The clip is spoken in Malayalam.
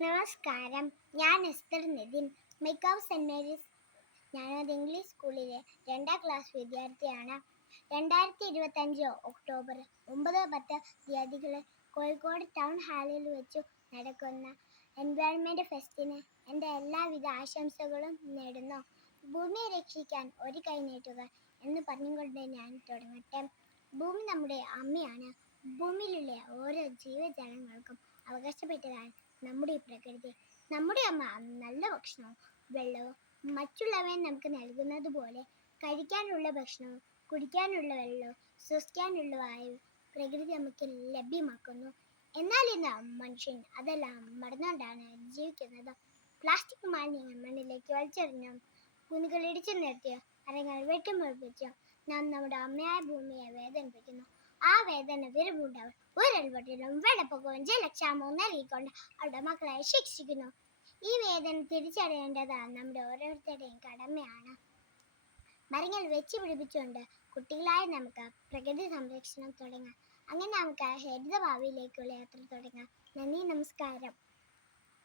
നമസ്കാരം. ഞാൻ എസ്തർ നിതിൻ. മേക്കാവ് സെന്റ് മേരീസ് ഞാനത് ഇംഗ്ലീഷ് സ്കൂളിലെ രണ്ടാം ക്ലാസ് വിദ്യാർത്ഥിയാണ്. രണ്ടായിരത്തി ഇരുപത്തഞ്ച് ഒക്ടോബർ ഒമ്പത് പത്ത് തീയതികളിൽ കോഴിക്കോട് ടൗൺ ഹാളിൽ വെച്ചു നടക്കുന്ന എൻവയോൺമെന്റ് ഫെസ്റ്റിന് എന്റെ എല്ലാവിധ ആശംസകളും നേടുന്നു. ഭൂമിയെ രക്ഷിക്കാൻ ഒരു കൈ നീട്ടുക എന്ന് പറഞ്ഞുകൊണ്ട് ഞാൻ തുടങ്ങട്ടെ. ഭൂമി നമ്മുടെ അമ്മയാണ്. ഭൂമിയിലുള്ള ഓരോ ജീവജാലങ്ങൾക്കും അവകാശപ്പെട്ടതാണ് നമ്മുടെ ഈ പ്രകൃതി. നമ്മുടെ അമ്മ നല്ല ഭക്ഷണവും വെള്ളവും മറ്റുള്ളവൻ നമുക്ക് നൽകുന്നത് പോലെ കഴിക്കാനുള്ള ഭക്ഷണവും കുടിക്കാനുള്ള വെള്ളവും ശ്വസിക്കാനുള്ള വായു പ്രകൃതി നമുക്ക് ലഭ്യമാക്കുന്നു. എന്നാൽ ഇന്ന് മനുഷ്യൻ അതെല്ലാം മറന്നുകൊണ്ടാണ് ജീവിക്കുന്നത്. പ്ലാസ്റ്റിക് മാലിന്യങ്ങൾ മണ്ണിലേക്ക് വലിച്ചെറിഞ്ഞും കുന്നുകൾ ഇടിച്ചു നിർത്തിയോ അരങ്ങൾ വെട്ടിമുറിപ്പിച്ചോ നാം നമ്മുടെ അമ്മയായ ഭൂമിയെ വേദനിപ്പിക്കുന്നു. ആ വേദന വിരമുണ്ടാവും ഉരുൾപൊട്ടലും വെള്ളപ്പൊക്കവും ജലക്ഷാമവും നൽകിക്കൊണ്ട് അവരുടെ മക്കളെ ശിക്ഷിക്കുന്നു. ഈ വേദന തിരിച്ചറിയേണ്ടതാണ് നമ്മുടെ ഓരോരുത്തരുടെയും കടമയാണ്. മരങ്ങൾ വെച്ച് പിടിപ്പിച്ചുകൊണ്ട് കുട്ടികളായ നമുക്ക് പ്രകൃതി സംരക്ഷണം തുടങ്ങാം. അങ്ങനെ നമുക്ക് ഹരിത ഭാവിയിലേക്കുള്ള യാത്ര തുടങ്ങാം. നന്ദി നമസ്കാരം.